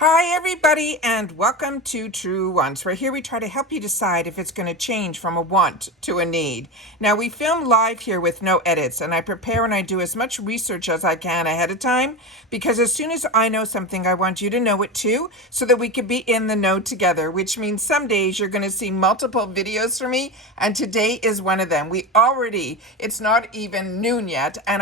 Hi everybody and welcome to Truewants, where here we try to help you decide if it's going to change from a want to a need. Now we film live here with no edits, and I prepare and I do as much research as I can ahead of time, because as soon as I know something I want you to know it too, so that we can be in the know together, which means some days you're going to see multiple videos from me, and today is one of them. It's not even noon yet, and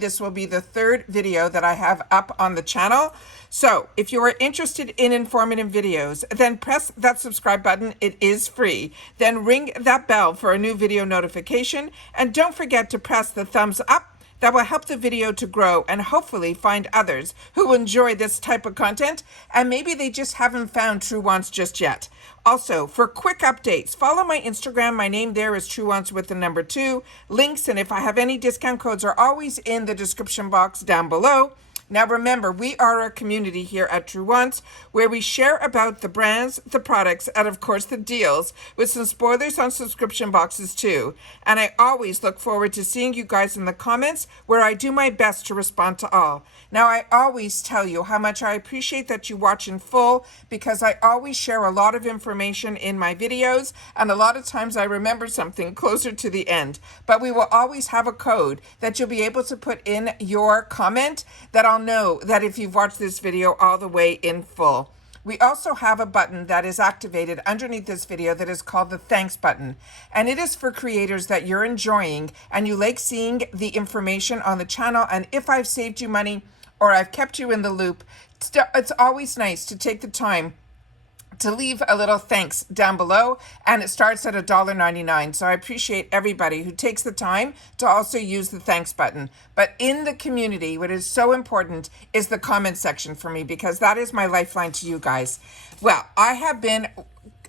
this will be the third video that I have up on the channel. So if you are interested in informative videos, then press that subscribe button. It is free. Then ring that bell for a new video notification. And don't forget to press the thumbs up. That will help the video to grow and hopefully find others who enjoy this type of content, and maybe they just haven't found Truewants just yet. Also, for quick updates, follow my Instagram. My name there is Truewants with the number 2. Links, and if I have any discount codes, are always in the description box down below. Now remember, we are a community here at Truewants where we share about the brands, the products, and of course the deals, with some spoilers on subscription boxes too. And I always look forward to seeing you guys in the comments, where I do my best to respond to all. Now I always tell you how much I appreciate that you watch in full, because I always share a lot of information in my videos, and a lot of times I remember something closer to the end. But we will always have a code that you'll be able to put in your comment that I'll know that if you've watched this video all the way in full. We also have a button that is activated underneath this video that is called the thanks button. And it is for creators that you're enjoying and you like seeing the information on the channel. And if I've saved you money or I've kept you in the loop, it's always nice to take the time to leave a little thanks down below, and it starts at $1.99. So I appreciate everybody who takes the time to also use the thanks button. But in the community, what is so important is the comment section for me, because that is my lifeline to you guys. Well, I have been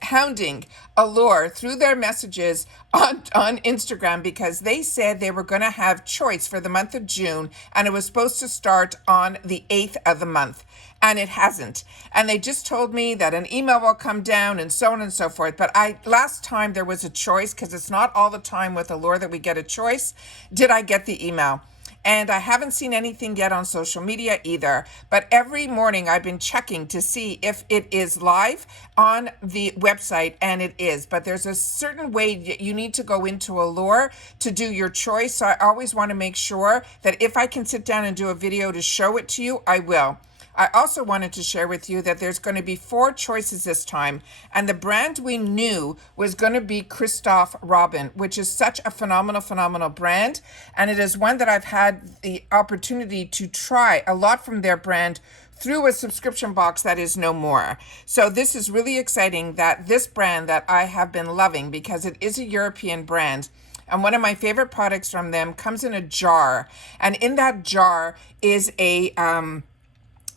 hounding Allure through their messages on Instagram, because they said they were going to have choice for the month of June, and it was supposed to start on the 8th of the month. And it hasn't. And they just told me that an email will come down and so on and so forth. But last time there was a choice, because it's not all the time with Allure that we get a choice. Did I get the email? And I haven't seen anything yet on social media either. But every morning I've been checking to see if it is live on the website, and it is. But there's a certain way that you need to go into Allure to do your choice. So I always want to make sure that if I can sit down and do a video to show it to you, I will. I also wanted to share with you that there's going to be 4 choices this time, and the brand we knew was going to be Christoph Robin, which is such a phenomenal brand, and it is one that I've had the opportunity to try a lot from their brand through a subscription box that is no more. So this is really exciting, that this brand that I have been loving, because it is a European brand. And one of my favorite products from them comes in a really and in that jar is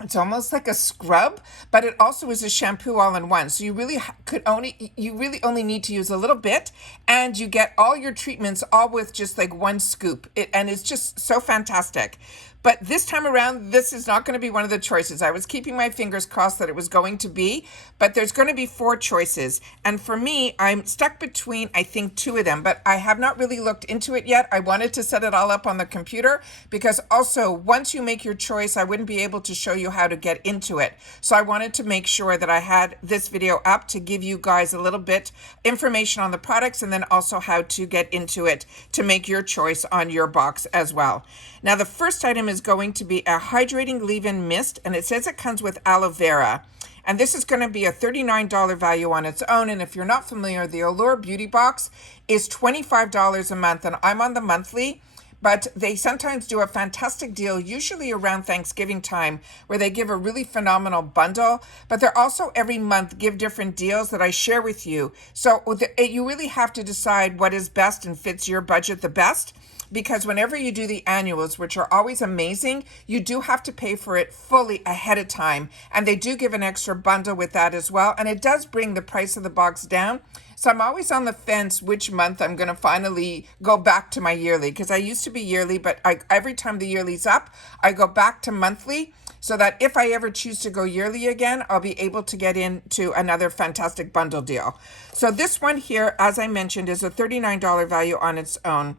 it's almost like a scrub, but it also is a shampoo all in one. So you really only need to use a little bit, and you get all your treatments all with just like one scoop. And it's just so fantastic. But this time around, this is not going to be one of the choices. I was keeping my fingers crossed that it was going to be, but there's going to be 4 choices. And for me, I'm stuck between, I think, 2 of them, but I have not really looked into it yet. I wanted to set it all up on the computer, because also once you make your choice, I wouldn't be able to show you how to get into it. So I wanted to make sure that I had this video up to give you guys a little bit information on the products, and then also how to get into it to make your choice on your box as well. Now, the first item is going to be a hydrating leave-in mist, and it says it comes with aloe vera. And this is going to be a $39 value on its own. And if you're not familiar, the Allure Beauty Box is $25 a month, and I'm on the monthly. But they sometimes do a fantastic deal, usually around Thanksgiving time, where they give a really phenomenal bundle. But they're also every month give different deals that I share with you. So you really have to decide what is best and fits your budget the best. Because whenever you do the annuals, which are always amazing, you do have to pay for it fully ahead of time. And they do give an extra bundle with that as well. And it does bring the price of the box down. So I'm always on the fence which month I'm going to finally go back to my yearly, because I used to be yearly, but every time the yearly's up, I go back to monthly, so that if I ever choose to go yearly again, I'll be able to get into another fantastic bundle deal. So this one here, as I mentioned, is a $39 value on its own.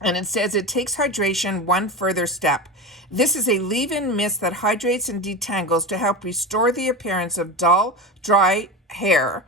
And it says it takes hydration one further step. This is a leave-in mist that hydrates and detangles to help restore the appearance of dull, dry hair.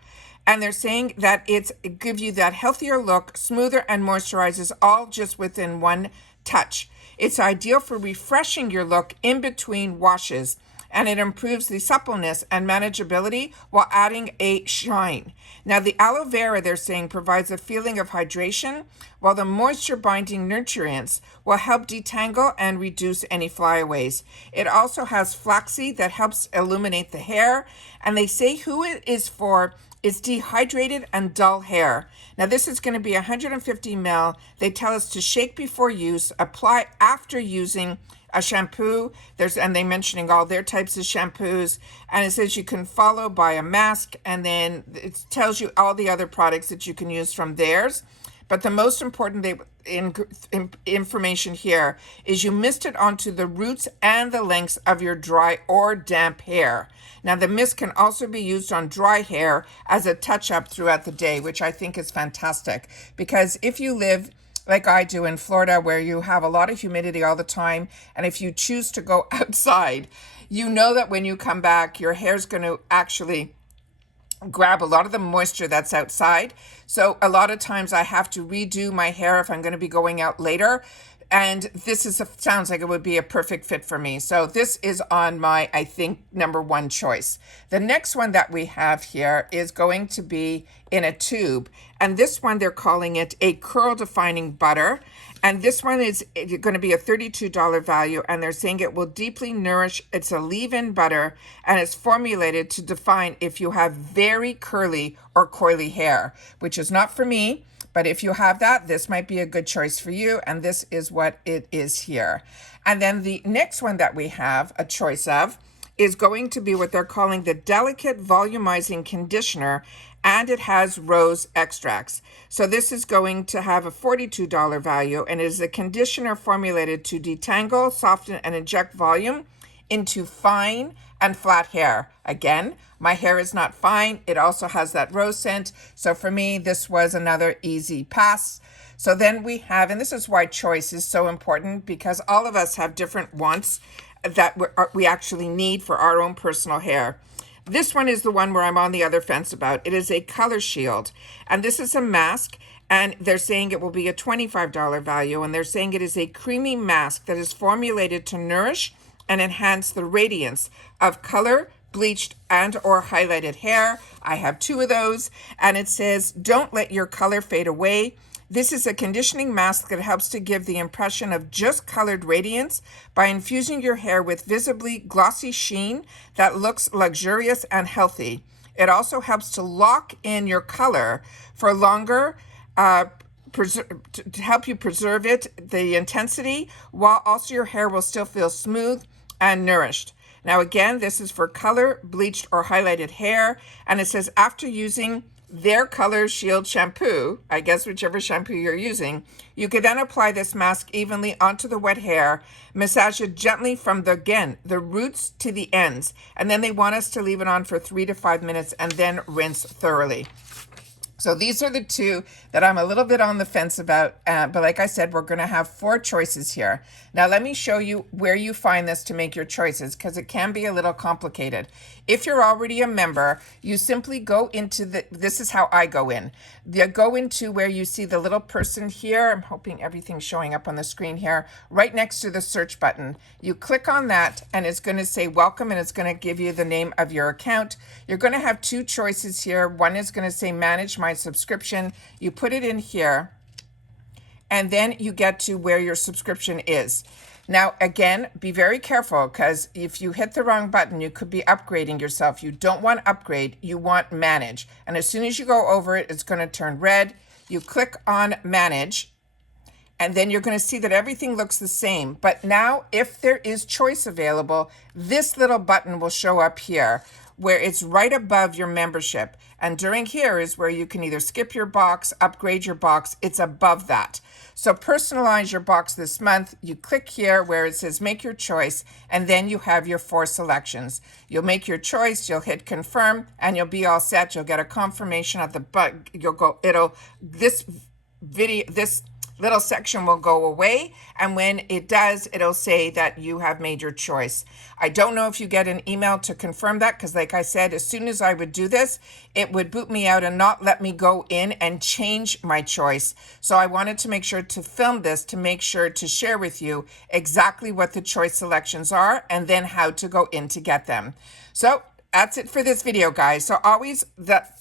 And they're saying that it gives you that healthier look, smoother, and moisturizes all just within one touch. It's ideal for refreshing your look in between washes, and it improves the suppleness and manageability while adding a shine. Now, the aloe vera, they're saying, provides a feeling of hydration, while the moisture-binding nutrients will help detangle and reduce any flyaways. It also has flaxseed that helps illuminate the hair, and they say who it is for is dehydrated and dull hair. Now, this is going to be 150 ml. They tell us to shake before use, apply after using a shampoo. And they mentioning all their types of shampoos, and it says you can follow by a mask, and then it tells you all the other products that you can use from theirs. But the most important information here is you mist it onto the roots and the lengths of your dry or damp hair. Now, the mist can also be used on dry hair as a touch-up throughout the day, which I think is fantastic, because if you live like I do in Florida, where you have a lot of humidity all the time, and if you choose to go outside, you know that when you come back, your hair's going to actually grab a lot of the moisture that's outside. So a lot of times I have to redo my hair if I'm going to be going out later. And this sounds like it would be a perfect fit for me. So this is on my, I think, #1 choice. The next one that we have here is going to be in a tube. And this one, they're calling it a curl defining butter. And this one is going to be a $32 value. And they're saying it will deeply nourish. It's a leave-in butter, and it's formulated to define if you have very curly or coily hair, which is not for me. But if you have that, this might be a good choice for you. And this is what it is here. And then the next one that we have a choice of is going to be what they're calling the Delicate Volumizing Conditioner. And it has rose extracts. So this is going to have a $42 value, and it is a conditioner formulated to detangle, soften, and inject volume into fine and flat hair. Again, my hair is not fine. It also has that rose scent. So for me, this was another easy pass. So then we have, and this is why choice is so important, because all of us have different wants that we actually need for our own personal hair. This one is the one where I'm on the other fence about. It is a color shield, and this is a mask, and they're saying it will be a $25 value, and they're saying it is a creamy mask that is formulated to nourish and enhance the radiance of color, bleached and or highlighted hair. I have 2 of those, and it says, don't let your color fade away. This is a conditioning mask that helps to give the impression of just colored radiance by infusing your hair with visibly glossy sheen that looks luxurious and healthy. It also helps to lock in your color for longer, to help you preserve the intensity, while also your hair will still feel smooth and nourished. Now again, this is for color, bleached or highlighted hair, and it says after using their Color Shield shampoo, I guess whichever shampoo you're using, you could then apply this mask evenly onto the wet hair, massage it gently from the roots to the ends, and then they want us to leave it on for 3 to 5 minutes and then rinse thoroughly. So these are the 2 that I'm a little bit on the fence about, but like I said, we're going to have 4 choices here. Now let me show you where you find this to make your choices, because it can be a little complicated. If you're already a member, you simply go into this is how I go in. You go into where you see the little person here. I'm hoping everything's showing up on the screen here, right next to the search button. You click on that, and it's going to say welcome, and it's going to give you the name of your account. You're going to have 2 choices here. One is going to say manage my subscription. You put it in here, and then you get to where your subscription is. Now, again, be very careful, because if you hit the wrong button, you could be upgrading yourself. You don't want upgrade, you want manage. And as soon as you go over it, it's going to turn red. You click on manage, and then you're going to see that everything looks the same. But now, if there is choice available, this little button will show up here, where it's right above your membership. And during here is where you can either skip your box, upgrade your box. It's above that. So personalize your box this month. You click here where it says make your choice, and then you have your 4 selections. You'll make your choice, you'll hit confirm, and you'll be all set. You'll get a confirmation of the this little section will go away, and when it does, it'll say that you have made your choice. I don't know if you get an email to confirm that, because like I said, as soon as I would do this, it would boot me out and not let me go in and change my choice. So I wanted to make sure to film this to make sure to share with you exactly what the choice selections are and then how to go in to get them. So that's it for this video, guys. So always that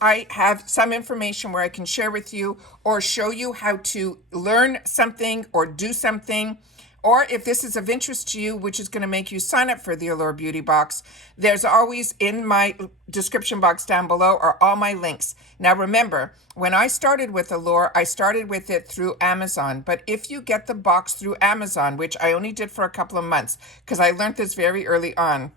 I have some information where I can share with you or show you how to learn something or do something, or if this is of interest to you, which is going to make you sign up for the Allure Beauty Box, there's always in my description box down below are all my links. Now remember, when I started with Allure, I started with it through Amazon. But if you get the box through Amazon, which I only did for a couple of months, because I learned this very early on,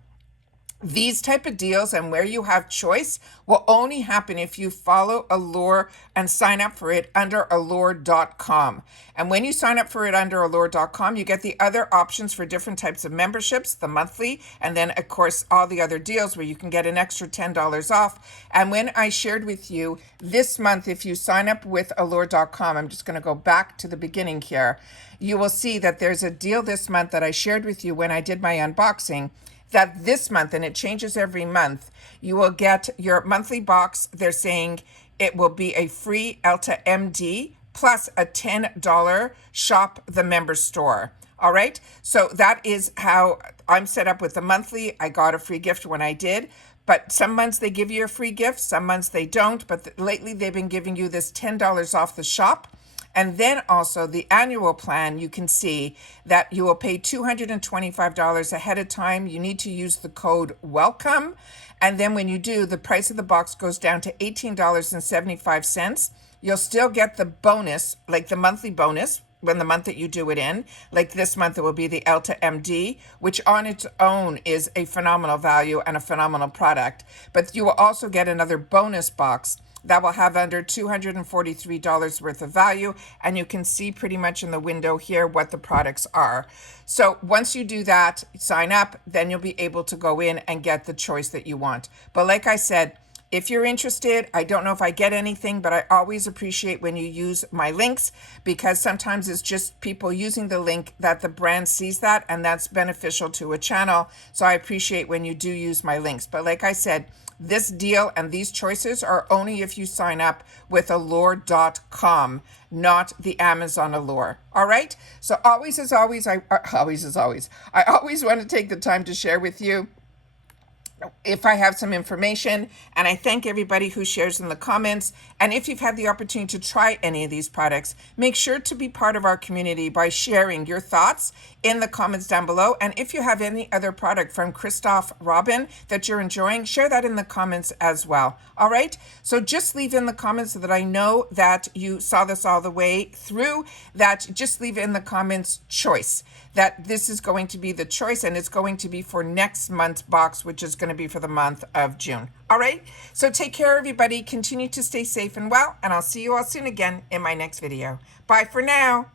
these type of deals and where you have choice will only happen if you follow Allure and sign up for it under allure.com. And when you sign up for it under allure.com, you get the other options for different types of memberships, the monthly, and then of course all the other deals where you can get an extra $10 off. And when I shared with you this month, if you sign up with allure.com, I'm just going to go back to the beginning here, you will see that there's a deal this month that I shared with you when I did my unboxing, that this month, and it changes every month, you will get your monthly box. They're saying it will be a free Elta MD plus a $10 shop the member store. All right. So that is how I'm set up with the monthly. I got a free gift when I did, but some months they give you a free gift, some months they don't. But lately they've been giving you this $10 off the shop. And then also the annual plan, you can see that you will pay $225 ahead of time. You need to use the code WELCOME. And then when you do, the price of the box goes down to $18.75. You'll still get the bonus, like the monthly bonus, when the month that you do it in. Like this month, it will be the Elta MD, which on its own is a phenomenal value and a phenomenal product. But you will also get another bonus box that will have under $243 worth of value. And you can see pretty much in the window here what the products are. So once you do that, sign up, then you'll be able to go in and get the choice that you want. But like I said, if you're interested, I don't know if I get anything, but I always appreciate when you use my links, because sometimes it's just people using the link that the brand sees that, and that's beneficial to a channel. So I appreciate when you do use my links. But like I said, this deal and these choices are only if you sign up with allure.com, not the Amazon Allure. All right. So I always want to take the time to share with you if I have some information, and I thank everybody who shares in the comments. And if you've had the opportunity to try any of these products, make sure to be part of our community by sharing your thoughts in the comments down below. And if you have any other product from Christoph Robin that you're enjoying, share that in the comments as well. All right. So just leave in the comments so that I know that you saw this all the way through, that just leave in the comments choice, that this is going to be the choice, and it's going to be for next month's box, which is going to be for the month of June. All right. So take care, everybody. Continue to stay safe and well, and I'll see you all soon again in my next video. Bye for now.